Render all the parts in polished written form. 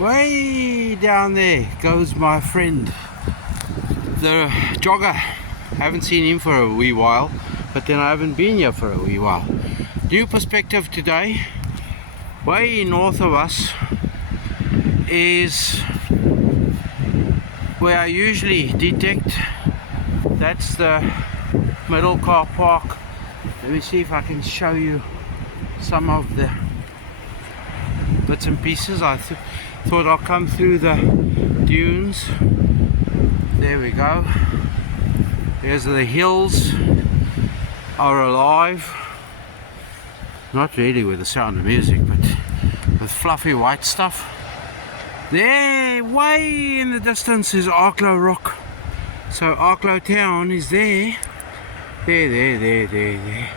Way down there goes my friend, the jogger. Haven't seen him for a wee while, but then I haven't been here for a wee while. New perspective today. Way north of us is where I usually detect. That's the middle car park. Let me see if I can show you some of the bits and pieces. I thought I'll come through the dunes. There we go. There's the hills are alive. Not really with the sound of music, but with fluffy white stuff. There, way in the distance is Arklow Rock. So Arklow town is there. There.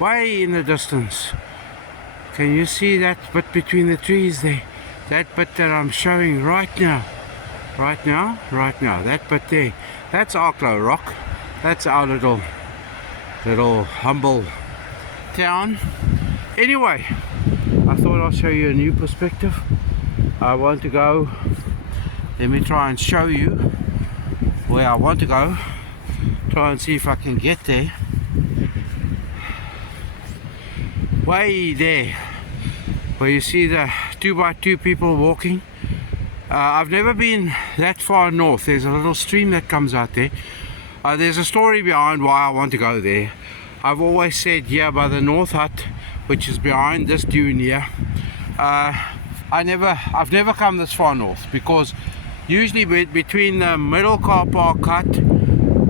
Way in the distance. Can you see that bit between the trees there? That bit that I'm showing right now. Right now. That bit there. That's Arklow Rock. That's our little humble town. Anyway, I thought I'll show you a new perspective. I want to go. Let me try and show you where I want to go. Try and see if I can get there. Way there, where you see the 2x2 people walking. I've never been that far north. There's a little stream that comes out there. There's a story behind why I want to go there. I've always said here by the North Hut, which is behind this dune here, I've never come this far north, because usually between the middle car park hut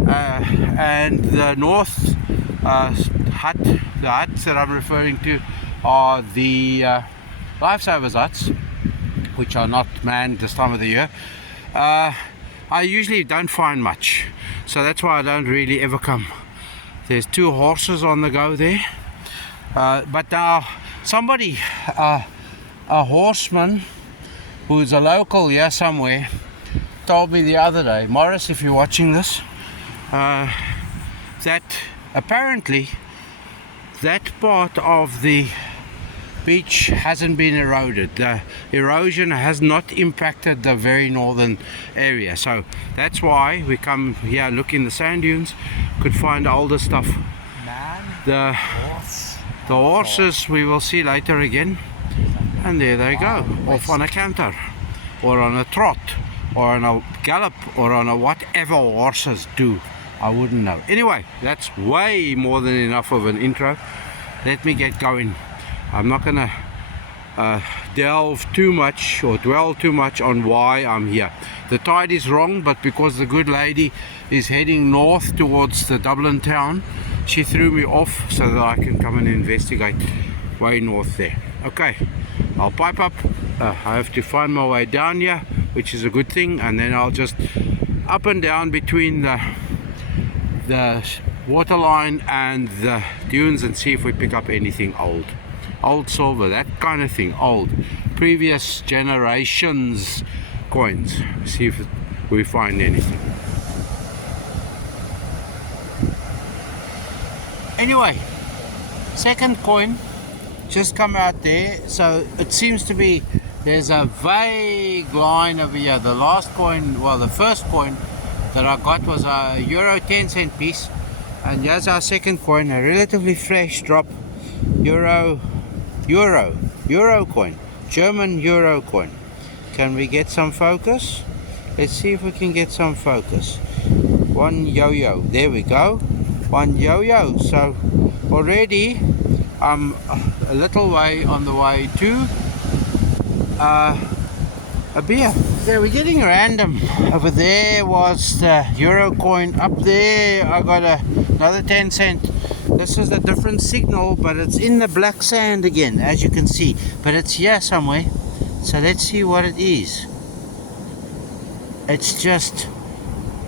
and the north hut, the huts that I'm referring to are the lifesavers huts, which are not manned this time of the year. I usually don't find much, so that's why I don't really ever come. There's 2 horses on the go there, but now somebody, a horseman who's a local here somewhere, told me the other day, Morris, if you're watching this, that apparently that part of the beach hasn't been eroded. The erosion has not impacted the very northern area, so that's why we come here, look in the sand dunes, could find older stuff. The horses we will see later again, and there they go, off on a canter or on a trot or on a gallop or on a whatever horses do. I wouldn't know. Anyway, that's way more than enough of an intro. Let me get going. I'm not gonna delve too much or dwell too much on why I'm here. The tide is wrong, but because the good lady is heading north towards the Dublin town, she threw me off so that I can come and investigate way north there. Okay, I'll pipe up. I have to find my way down here, which is a good thing, and then I'll just up and down between the waterline and the dunes and see if we pick up anything old silver, that kind of thing, old previous generations coins. See if we find anything. Anyway, second coin just come out there, so it seems to be there's a vague line over here. The last coin, well, the first coin that I got was a euro 10-cent piece, and here's our second coin, a relatively fresh drop euro coin, German euro coin. Can we get some focus? Let's see if we can get some focus. One yo-yo, there we go, one yo-yo. So already I'm a little way on the way to a beer. There, we're getting random. Over there was the euro coin. Up there I got another 10-cent. This is a different signal, but it's in the black sand again, as you can see, but it's here somewhere. So let's see what it is. It's just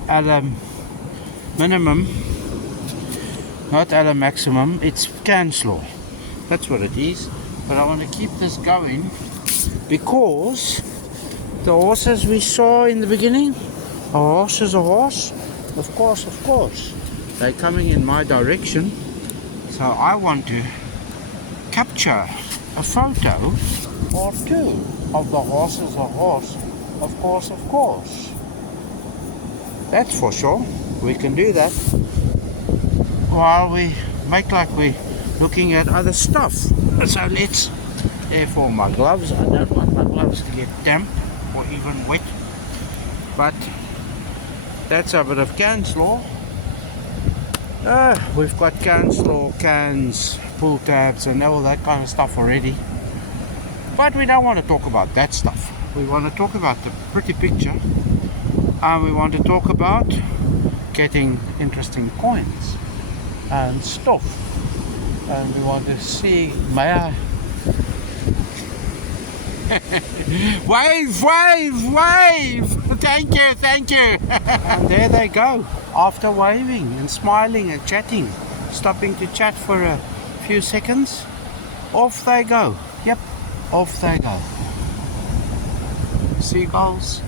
at a minimum, not at a maximum. It's Canslaw, that's what it is. But I want to keep this going because the horses we saw in the beginning, a horse is a horse, of course, they're coming in my direction. So I want to capture a photo or two. of the horse is a horse. Of course, of course. That's for sure. We can do that while we make like we're looking at other stuff. So let's, therefore my gloves, I don't want my gloves to get damp or even wet. But that's a bit of can slaw. We've got can slaw, cans, pull tabs and all that kind of stuff already. But we don't want to talk about that stuff. We want to talk about the pretty picture. And we want to talk about getting interesting coins and stuff. And we want to see, may I? Wave, wave, wave! Thank you, thank you! And there they go, after waving and smiling and chatting, stopping to chat for a few seconds, off they go. Yep, off they go. Seagulls.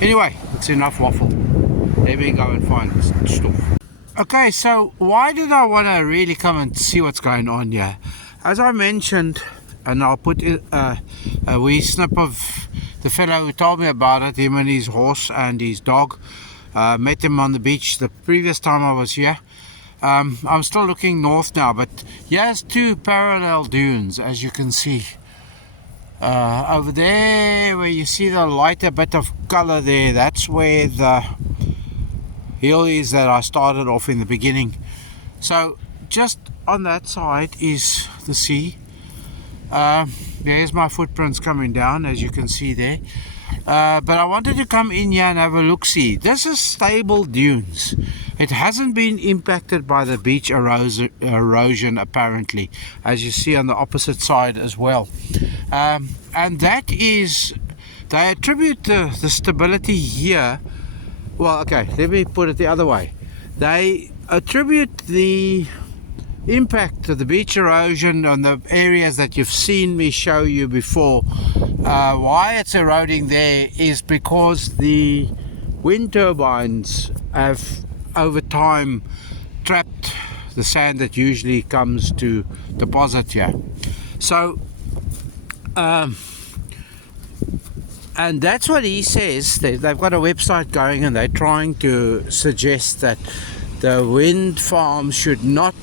Anyway, it's enough waffle. Let me go and find this stuff. Okay, so why did I want to really come and see what's going on here? As I mentioned, and I'll put a wee snip of the fellow who told me about it, him and his horse and his dog. Met him on the beach the previous time I was here. I'm still looking north now, but here's two parallel dunes, as you can see. Over there where you see the lighter bit of color there, that's where the hill is that I started off in the beginning. So just on that side is the sea. There's my footprints coming down, as you can see there. But I wanted to come in here and have a look-see. This is stable dunes. It hasn't been impacted by the beach erosion apparently, as you see on the opposite side as well. And that is, they attribute the stability here. Well, okay, let me put it the other way. They attribute the impact of the beach erosion on the areas that you've seen me show you before. Why it's eroding there is because the wind turbines have over time trapped the sand that usually comes to deposit here. So and that's what he says. They've got a website going and they're trying to suggest that the wind farm should not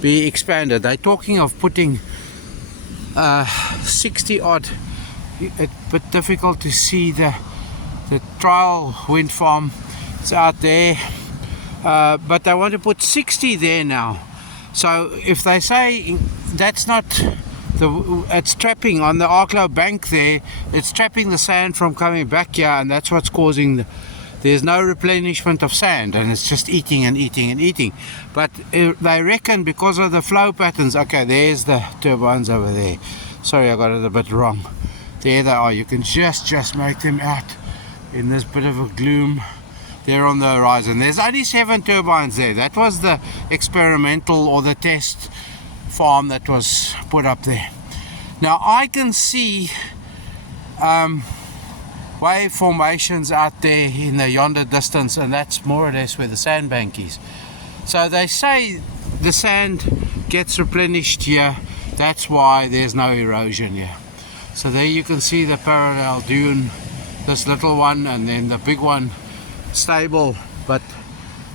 be expanded. They're talking of putting 60 odd, it's a bit difficult to see the trial wind farm. It's out there, but they want to put 60 there now. So if they say that's not it's trapping on the Arklow bank there, it's trapping the sand from coming back here, and that's what's causing there's no replenishment of sand, and it's just eating and eating and eating. But they reckon because of the flow patterns, okay, there's the turbines over there. Sorry, I got it a bit wrong. There they are. You can just make them out in this bit of a gloom. They're on the horizon. There's only 7 turbines there. That was the experimental or the test farm that was put up there. Now I can see wave formations out there in the yonder distance, and that's more or less where the sandbank is. So they say the sand gets replenished here, that's why there's no erosion here. So there you can see the parallel dune, this little one, and then the big one stable, but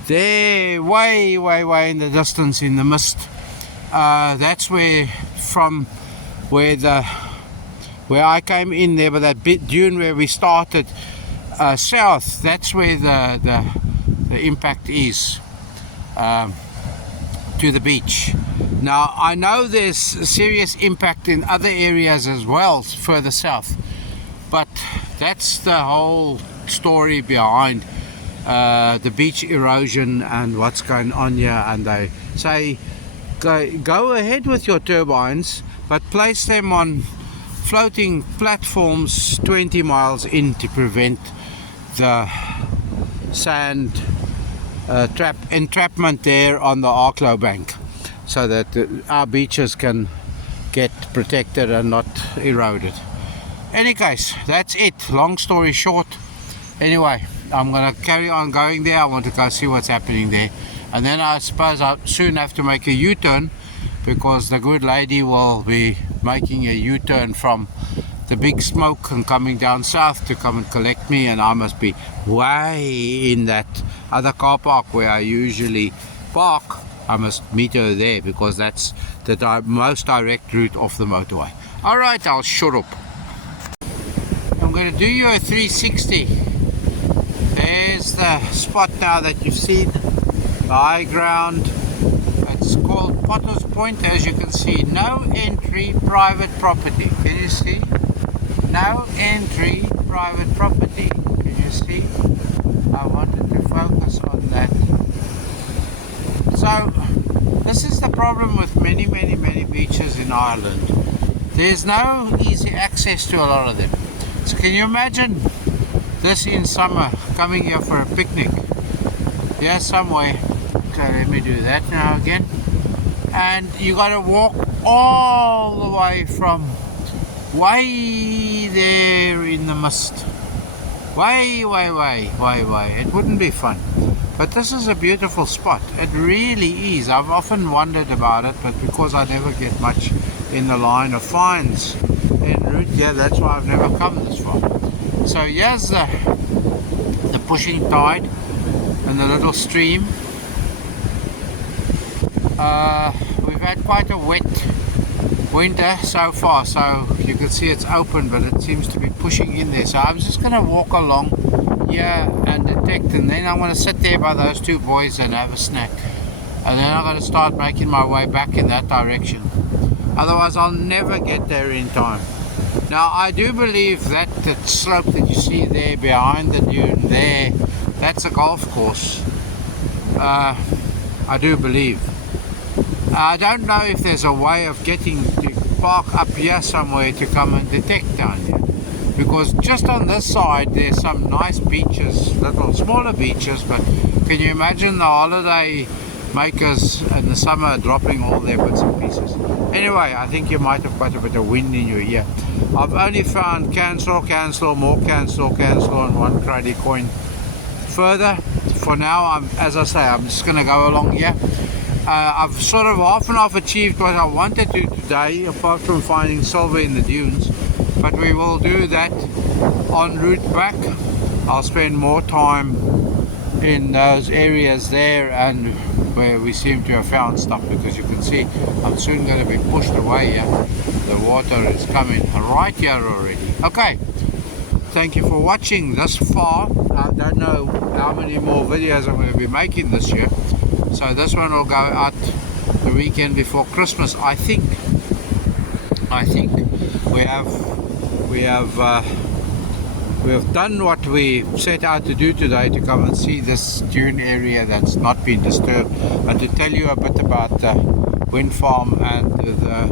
there way in the distance in the mist, that's where from where I came in there, but that bit dune where we started south, that's where the impact is to the beach. Now I know there's serious impact in other areas as well further south, but that's the whole story behind the beach erosion and what's going on here. And they say go ahead with your turbines, but place them on floating platforms 20 miles in to prevent the sand entrapment there on the Arklow bank, so that our beaches can get protected and not eroded. Any case, that's it. Long story short, anyway, I'm gonna carry on going there. I want to go see what's happening there, and then I suppose I'll soon have to make a U-turn, because the good lady will be making a U-turn from the big smoke and coming down south to come and collect me, and I must be way in that other car park where I usually park. I must meet her there because that's the most direct route off the motorway. Alright, I'll shut up. I'm going to do you a 360. There's the spot now that you've seen, the high ground. It's called Potter's Point, as you can see. No entry, private property. Can you see? No entry, private property. Can you see? I wanted to focus on that. So, this is the problem with many beaches in Ireland. There's no easy access to a lot of them. So can you imagine this in summer, coming here for a picnic? Here somewhere. Okay, let me do that now again. And you got to walk all the way from way there in the mist. Way. It wouldn't be fun. But this is a beautiful spot. It really is. I've often wondered about it, but because I never get much in the line of finds en route, yeah, that's why I've never come this far. So here's the pushing tide and the little stream. We've had quite a wet winter so far, so you can see it's open, but it seems to be pushing in there. So I'm just going to walk along here and detect, and then I'm going to sit there by those two boys and have a snack, and then I'm going to start making my way back in that direction. Otherwise I'll never get there in time. Now I do believe that the slope that you see there behind the dune there, that's a golf course. I do believe. I don't know if there's a way of getting to park up here somewhere to come and detect down here, because just on this side there's some nice beaches, little smaller beaches, but can you imagine the holiday makers in the summer dropping all their bits and pieces? Anyway, I think you might have got a bit of wind in your ear. I've only found cancel, more cancel, and one credit coin further. For now, as I say, I'm just going to go along here. I've sort of half and half achieved what I wanted to today, apart from finding silver in the dunes, but we will do that en route back. I'll spend more time in those areas there and where we seem to have found stuff, because you can see I'm soon going to be pushed away here. The water is coming right here already. Okay, thank you for watching this far. I don't know how many more videos I'm going to be making this year. So this one will go out the weekend before Christmas. I think we have done what we set out to do today, to come and see this dune area that's not been disturbed, and to tell you a bit about the wind farm and the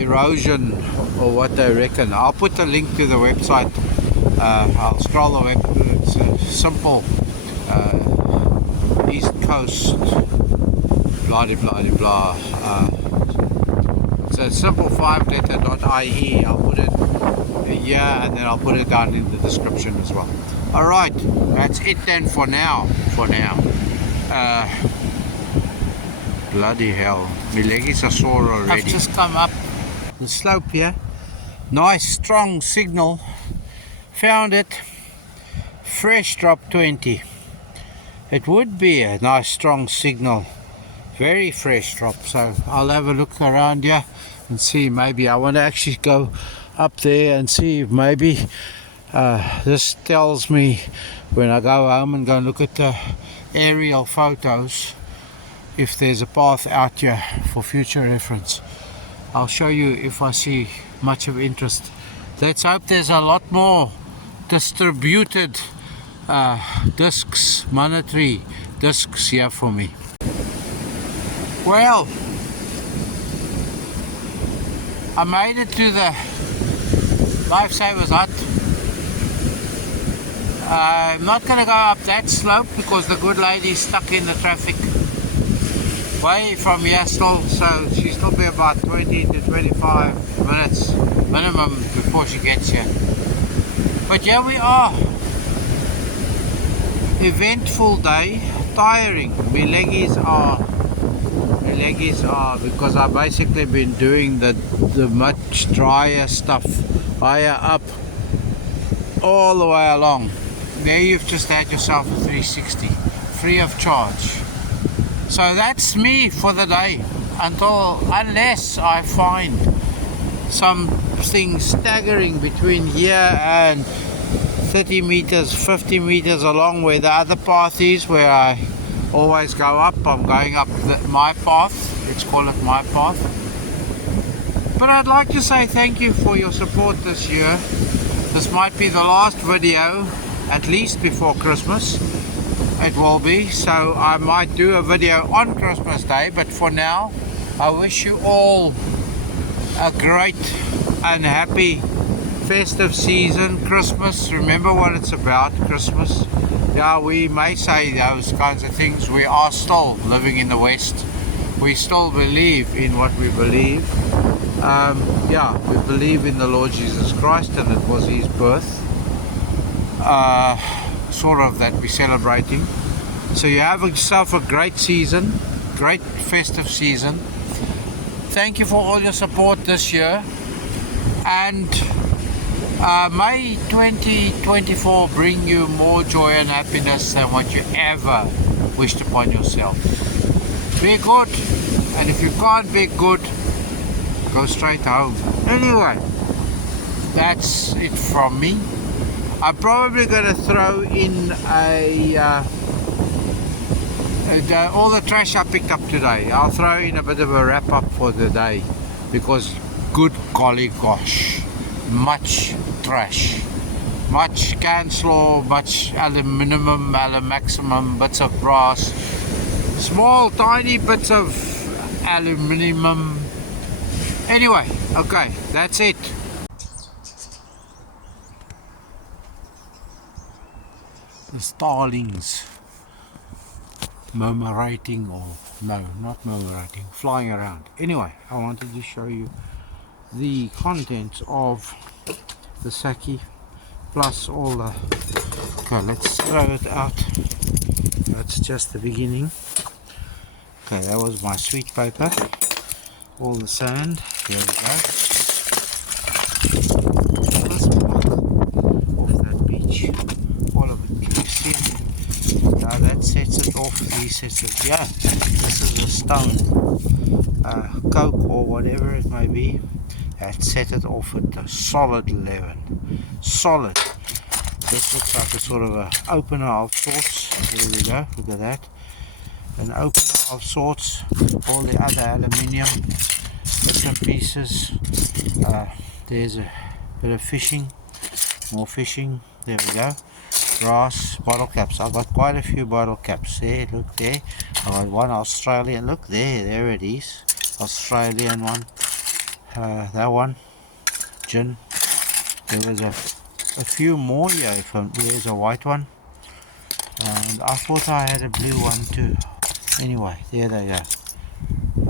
erosion, or what they reckon. I'll put a link to the website. I'll scroll the web. It's a simple East Coast blah blah blah. It's a simple 5-letter.ie. I'll put it here, and then I'll put it down in the description as well. Alright, that's it then for now. Bloody hell, my legs are sore already. I've just come up the slope here. Nice strong signal. Found it. Fresh drop 20. It would be a nice strong signal. Very fresh drop. So I'll have a look around here and see. Maybe I want to actually go up there and see if maybe this tells me, when I go home and go and look at the aerial photos, if there's a path out here for future reference. I'll show you if I see much of interest. Let's hope there's a lot more distributed discs, monetary discs here for me. Well, I made it to the Lifesavers Hut. I'm not going to go up that slope because the good lady's stuck in the traffic way from here still, so she'll still be about 20 to 25 minutes minimum before she gets here. But here we are. Eventful day, tiring. My leggies are, because I've basically been doing the much drier stuff higher up, all the way along. There you've just had yourself a 360, free of charge. So that's me for the day, unless I find something staggering between here and 30 meters, 50 meters along where the other path is, where I always go up. I'm going up my path, let's call it my path. But I'd like to say thank you for your support this year. This might be the last video, at least before Christmas. It will be, so I might do a video on Christmas Day, but for now I wish you all a great and happy festive season. Christmas, remember what it's about, Christmas. Yeah, we may say those kinds of things. We are still living in the West. We still believe in what we believe. Yeah, we believe in the Lord Jesus Christ, and it was his birth, sort of, that we're celebrating. So you have yourself a great season, great festive season. Thank you for all your support this year, and may 2024 bring you more joy and happiness than what you ever wished upon yourself. Be good, and if you can't be good, go straight home. Anyway, that's it from me. I'm probably going to throw in all the trash I picked up today. I'll throw in a bit of a wrap up for the day, because good golly gosh, much trash, much can slaw, much aluminium, maximum bits of brass, small tiny bits of aluminium. Anyway, okay, that's it. The starlings murmurating, or no, not murmurating, flying around. Anyway, I wanted to show you the contents of the sackie, plus all the... Okay, let's throw it out. That's just the beginning. Okay, that was my sweet paper. All the sand, here we go. Let's block off that beach. All of it, can you see it? Yeah, that sets it off. He sets it. Yeah, this is a stone, coke or whatever it may be. That set it off at a solid 11. Solid. This looks like a sort of a opener of sorts. There we go. Look at that. An opener of sorts. All the other aluminium bits and pieces. There's a bit of fishing, more fishing. There we go. Brass bottle caps. I've got quite a few bottle caps there. Look there. I've got one Australian. Look there it is. Australian one. That one. Gin. There was a few more here. There's a white one. And I thought I had a blue one too. Anyway, there they go.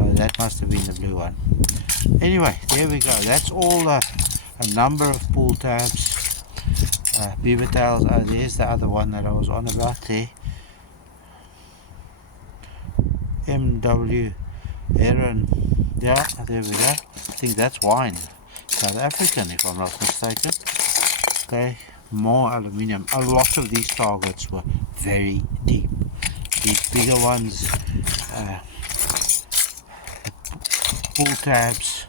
Oh, that must have been the blue one. Anyway, there we go. That's all a number of pull tabs, beaver tails. Oh, there's the other one that I was on about there. MW Heron. Yeah, there we go. I think that's wine. South African, if I'm not mistaken. Okay, more aluminium. A lot of these targets were very deep. These bigger ones, pull tabs,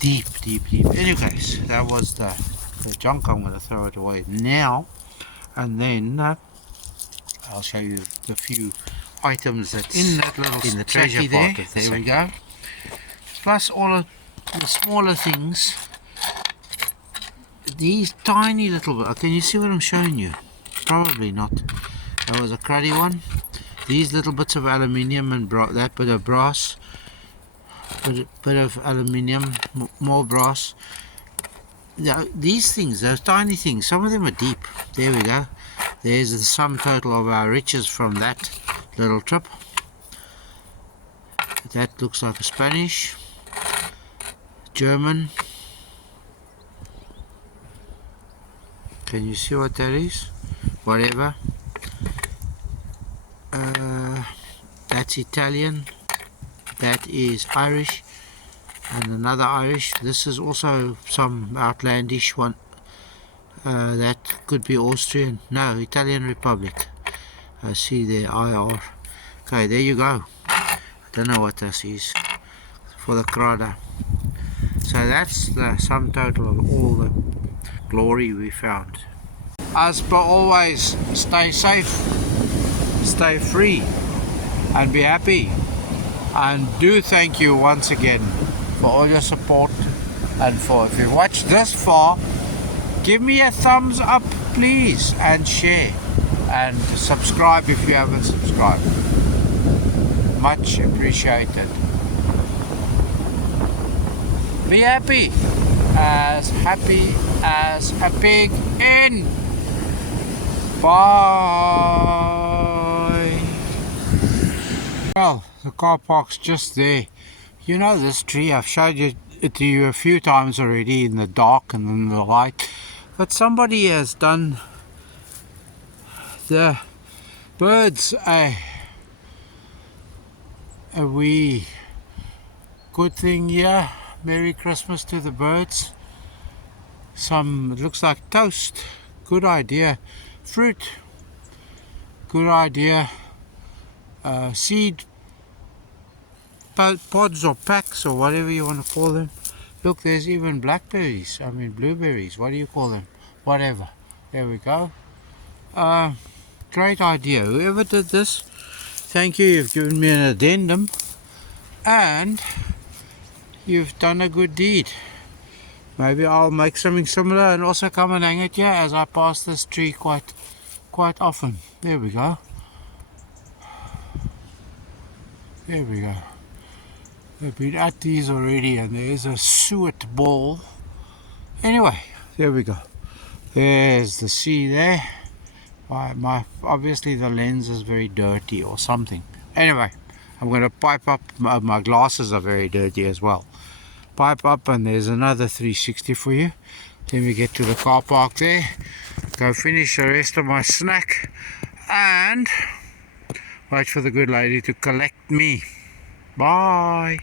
deep. Anyways, that was the junk. I'm going to throw it away now, and then I'll show you the few items that's in that little in the treasure part there. There we go. Plus all of the smaller things. These tiny little, can you see what I'm showing you? Probably not. That was a cruddy one. These little bits of aluminium and that bit of brass, bit of aluminium, more brass. Now, these things, those tiny things, some of them are deep. There we go. There's the sum total of our riches from that little trip. That looks like a Spanish, German. Can you see what that is? Whatever. That's Italian. That is Irish. And another Irish. This is also some outlandish one. That could be Austrian. No, Italian Republic. I see there, IR. Okay, there you go. I don't know what this is for the Crada. So that's the sum total of all the glory we found. As per always, stay safe, stay free, and be happy. And do thank you once again for all your support, and for if you watched this far, give me a thumbs up please, and share, and subscribe if you haven't subscribed. Much appreciated. Be happy as a pig in. Bye. Well, the car park's just there. You know this tree, I've showed it to you a few times already, in the dark and in the light. But somebody has done the birds a wee good thing here. Merry Christmas to the birds. Some, it looks like toast. Good idea. Fruit. Good idea. Seed pods or packs or whatever you want to call them. Look, there's even blackberries. I mean blueberries. What do you call them? Whatever. There we go. Great idea. Whoever did this, thank you. You've given me an addendum. And you've done a good deed. Maybe I'll make something similar and also come and hang it here as I pass this tree quite often. There we go. There we go. I've been at these already, and there's a suet ball. Anyway, there we go. There's the sea there. Obviously the lens is very dirty or something. Anyway, I'm going to pipe up. My glasses are very dirty as well. Pipe up, and there's another 360 for you. Then we get to the car park there, go finish the rest of my snack, and wait for the good lady to collect me. Bye.